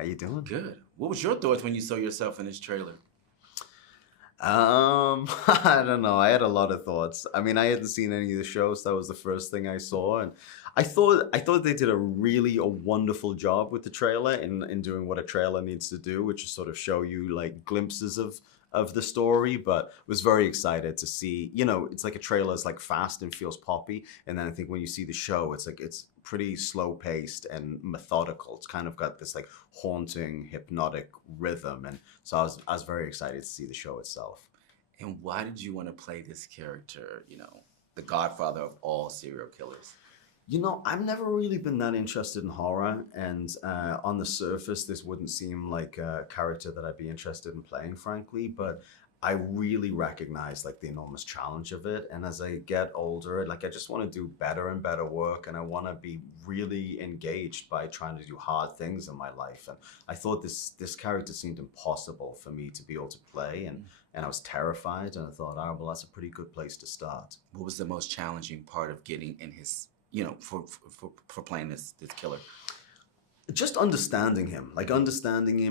How you doing? Good. What was your thoughts when you saw yourself in this trailer? I don't know. I had a lot of thoughts. I mean, I hadn't seen any of the shows. That was the first thing I saw, and I thought they did a wonderful job with the trailer in doing what a trailer needs to do, which is sort of show you like glimpses of the story. But was very excited to see. It's like a trailer is like fast and feels poppy, and then I think when you see the show, it's pretty slow paced and methodical. It's kind of got this like haunting, hypnotic rhythm, and so I was very excited to see the show itself. And why did you want to play this character, the godfather of all serial killers? I've never really been that interested in horror, and on the surface, this wouldn't seem like a character that I'd be interested in playing, frankly, but I really recognize like the enormous challenge of it. And as I get older, like I just want to do better and better work, and I want to be really engaged by trying to do hard things in my life. And I thought this character seemed impossible for me to be able to play, and I was terrified, and I thought, oh, well, that's a pretty good place to start. What was the most challenging part of getting in his, for playing this killer? Just understanding him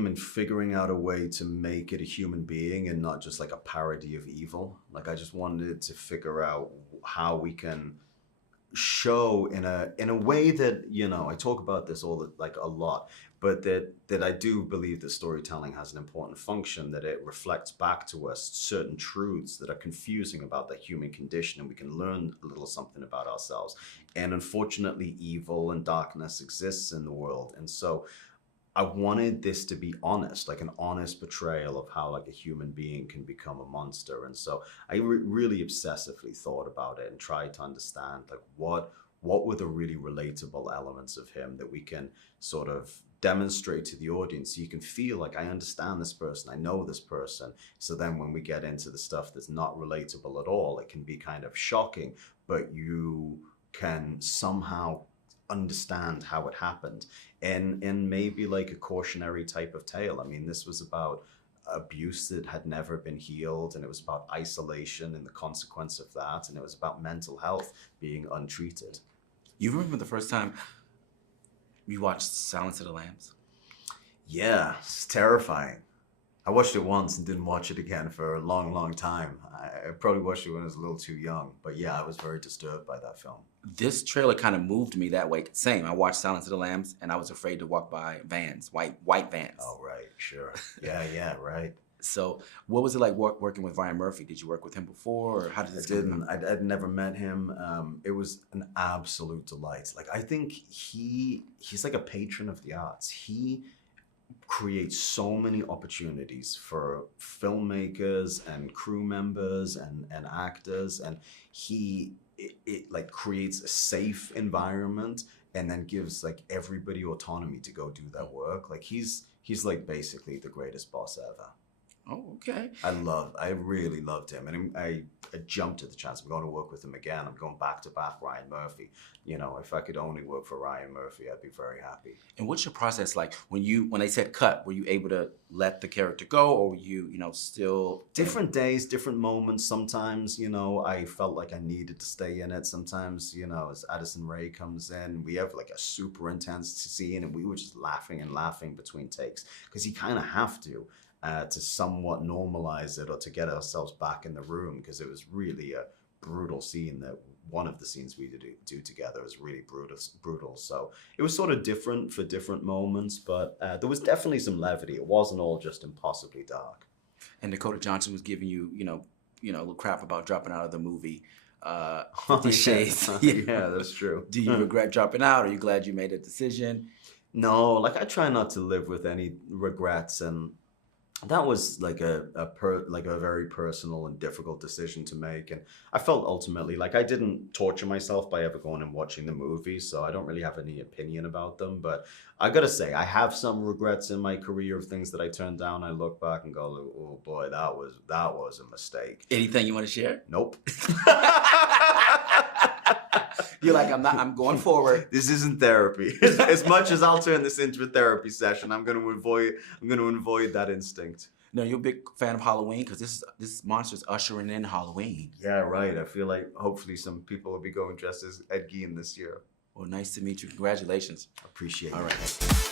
and figuring out a way to make it a human being and not just like a parody of evil. Like I just wanted to figure out how we can show in a way that, I talk about this a lot, but that I do believe that storytelling has an important function, that it reflects back to us certain truths that are confusing about the human condition, and we can learn a little something about ourselves. And unfortunately, evil and darkness exists in the world. And so I wanted this to be honest, like an honest portrayal of how like a human being can become a monster. And so I really obsessively thought about it and tried to understand like what were the really relatable elements of him that we can sort of demonstrate to the audience, so you can feel like I understand this person, I know this person. So then when we get into the stuff that's not relatable at all, it can be kind of shocking, but you can somehow understand how it happened in maybe like a cautionary type of tale. I mean, this was about abuse that had never been healed, and it was about isolation and the consequence of that, and it was about mental health being untreated. You remember the first time you watched Silence of the Lambs? Yeah, it's terrifying. I watched it once and didn't watch it again for a long, long time. I probably watched it when I was a little too young, but yeah, I was very disturbed by that film. This trailer kind of moved me that way. Same, I watched Silence of the Lambs, and I was afraid to walk by vans, white vans. Oh, right, sure. Yeah, right. So what was it like working with Ryan Murphy? Did you work with him before, or how did this I didn't. I'd never met him. It was an absolute delight. Like, I think he's like a patron of the arts. He creates so many opportunities for filmmakers and crew members and actors, and it like creates a safe environment and then gives like everybody autonomy to go do that work. Like he's like basically the greatest boss ever. Oh, okay. I really loved him, and I jumped at the chance. I'm going to work with him again. I'm going back to back Ryan Murphy. If I could only work for Ryan Murphy, I'd be very happy. And what's your process like when they said cut? Were you able to let the character go, or were you still different days, different moments? Sometimes I felt like I needed to stay in it. Sometimes as Addison Rae comes in, we have like a super intense scene, and we were just laughing and laughing between takes because you kind of have to somewhat normalize it or to get ourselves back in the room, because it was really a brutal scene. That one of the scenes we do together is really brutal. So it was sort of different for different moments, but there was definitely some levity. It wasn't all just impossibly dark. And Dakota Johnson was giving you, a little crap about dropping out of the movie. 50 Shades. Yeah, that's true. Do you regret dropping out? Are you glad you made a decision? No, like I try not to live with any regrets, and that was like a very personal and difficult decision to make. And I felt ultimately like I didn't torture myself by ever going and watching the movie, so I don't really have any opinion about them. But I gotta say, I have some regrets in my career of things that I turned down. I look back and go, oh boy, that was a mistake. Anything you want to share? Nope. You're like, I'm going forward. This isn't therapy. As much as I'll turn this into a therapy session, I'm going to avoid that instinct. No, you're a big fan of Halloween, because this monster's ushering in Halloween. Yeah, right. I feel like hopefully some people will be going dressed as Ed Gein this year. Well, nice to meet you. Congratulations. Appreciate it. All right.